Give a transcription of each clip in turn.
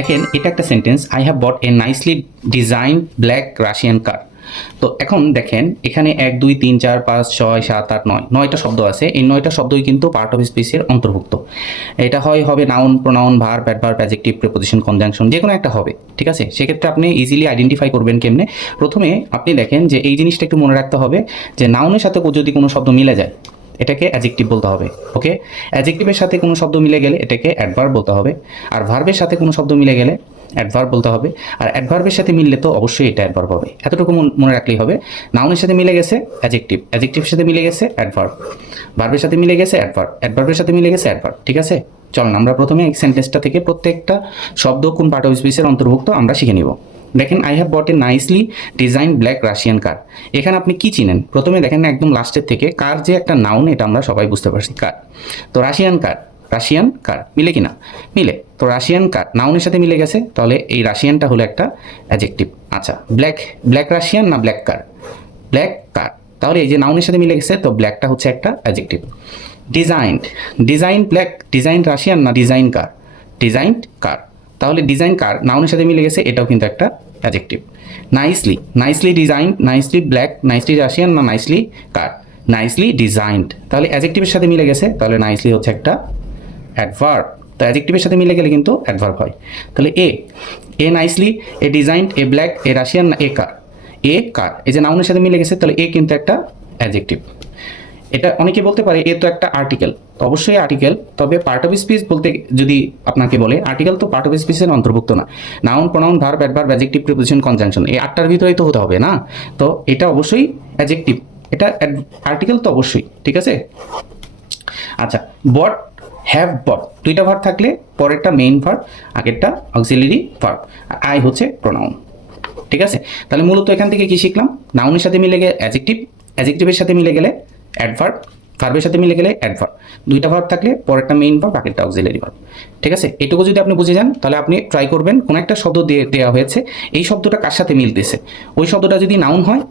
দেখেন এটা একটা sentence, I have bought a nicely design black Russian car. তো এখন দেখেন এখানে 1 2 3 4 5 6 7 8 9 9টা শব্দ আছে। এই 9টা শব্দই কিন্তু পার্ট অফ স্পিচের অন্তর্ভুক্ত। এটা হবে noun, pronoun, verb, adverb, adjective, preposition, conjunction, যে কোনো একটা হবে। ঠিক আছে, সেক্ষেত্রে আপনি ইজিলি আইডেন্টিফাই করবেন কেমনে। প্রথমে আপনি দেখেন যে এই জিনিসটা একটু মনে রাখতে হবে যে নাউনের সাথে যদি কোনো শব্দ মিলে যায় এটাকে অ্যাডজেক্টিভ বলতে হবে। ওকে, অ্যাডজেক্টিভের সাথে কোনো শব্দ মিলে গেলে এটাকে অ্যাডভার্ব বলতে হবে। আর ভার্বের সাথে কোনো শব্দ মিলে গেলে অ্যাডভার্ব বলতে হবে। আর অ্যাডভার্বের সাথে মিললে তো অবশ্যই এটা অ্যাডভার্ব হবে। এতটুকু মনে রাখলেই হবে। নাউনের সাথে মিলে গেছে অ্যাডজেক্টিভ, অ্যাডজেক্টিভের সাথে মিলে গেছে অ্যাডভার্ব, ভার্বের সাথে মিলে গেছে অ্যাডভার্ব, অ্যাডভার্বের সাথে মিলে গেছে অ্যাডভার্ব। ঠিক আছে, চলুন আমরা প্রথমে এই সেন্টেন্সটা থেকে প্রত্যেকটা শব্দ কোন পার্ট অফ স্পিচের অন্তর্ভুক্ত আমরা শিখে নিব। দেখেন I have bought a nicely design black Russian car. এখানে আপনি কি চিনেন? প্রথমে দেখেন একদম লাস্টের থেকে কার যে একটা নাউন, এটা আমরা সবাই বুঝতে পারছি কার। তো রাশিয়ান কার, রাশিয়ান কার মিলে কিনা? মিলে। তো রাশিয়ান কার নাউনের সাথে মিলে গেছে, তাহলে এই রাশিয়ানটা হলো একটা অ্যাডজেক্টিভ। আচ্ছা, ব্ল্যাক, ব্ল্যাক রাশিয়ান না ব্ল্যাক কার? ব্ল্যাক কার। তাহলে এই যে নাউনের সাথে মিলে গেছে, তো ব্ল্যাকটা হচ্ছে একটা adjective. Designed, design black, design Russian না ডিজাইন কার? ডিজাইন কার। তাহলে ডিজাইন কার নাউনের সাথে মিলে গেছে, এটাও কিন্তু একটা adjective. Nicely, nicely design, nicely black, nicely Russian না নাইসলি কার? Nicely designed. তাহলে অ্যাডজেক্টিভের সাথে মিলে গেছে, তাহলে নাইসলি হচ্ছে একটা অ্যাডভার্ব। তো অ্যাডজেক্টিভের সাথে মিলে গেলে কিন্তু অ্যাডভার্ব হয়। তাহলে এ নাইসলি, এ ডিজাইনড, এ ব্ল্যাক, এ রাশিয়ান না এ কার? এ কার। এই যে নাউনের সাথে মিলে গেছে, তাহলে এ কিন্তু একটা অ্যাডজেক্টিভ। এটা অনেকে বলতে পারে এ তো একটা আর্টিকেল। তো অবশ্যই আর্টিকেল, তবে পার্ট অফ স্পিচ বলতে যদি আপনাকে বলে আর্টিকেল তো পার্ট অফ স্পিচের অন্তর্ভুক্ত না। Noun, pronoun, verb, adverb, adjective, preposition, conjunction, এই 8টার ভিতরেই তো হতে হবে না? তো এটা অবশ্যই অ্যাডজেক্টিভ, এটা আর্টিকেল তো অবশ্যই। ঠিক আছে, আচ্ছা, বট, হ্যাভ বট, দুইটা ভার্ব থাকলে পরেরটা মেইন ভার্ব, আগেরটা অক্সিলারি ভার্ব, আর আই হচ্ছে প্রোনাউন। ঠিক আছে, তাহলে মূলত এখান থেকে কি শিখলাম? নাউনের সাথে মিলে গেলে অ্যাডজেক্টিভ, অ্যাডজেক্টিভের সাথে মিলে গেলে অ্যাডভার্ব, ভার্বের সাথে মিলে গেলে অ্যাডভার্ব, দুইটা ভার্ব থাকলে পরেরটা মেইন ভার্ব, আগেরটা অক্সিলারি ভার্ব। ঠিক আছে, এটুকু যদি আপনি বুঝে যান, তাহলে আপনি ট্রাই করবেন কোন একটা শব্দ দেওয়া হয়েছে, এই শব্দটা কার সাথে মিলতেছে। ওই শব্দটা যদি নাউন হয়,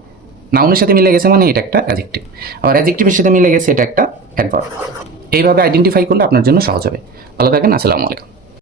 নাউনের সাথে মিলে গেছে মানে এটা একটা অ্যাডজেক্টিভ, আবার অ্যাডজেক্টিভের সাথে মিলে গেছে এটা একটা অ্যাডভার্ব। এইভাবে আইডেন্টিফাই করলে আপনার জন্য সহজ হবে। ভালো থাকেন, আসসালামু আলাইকুম।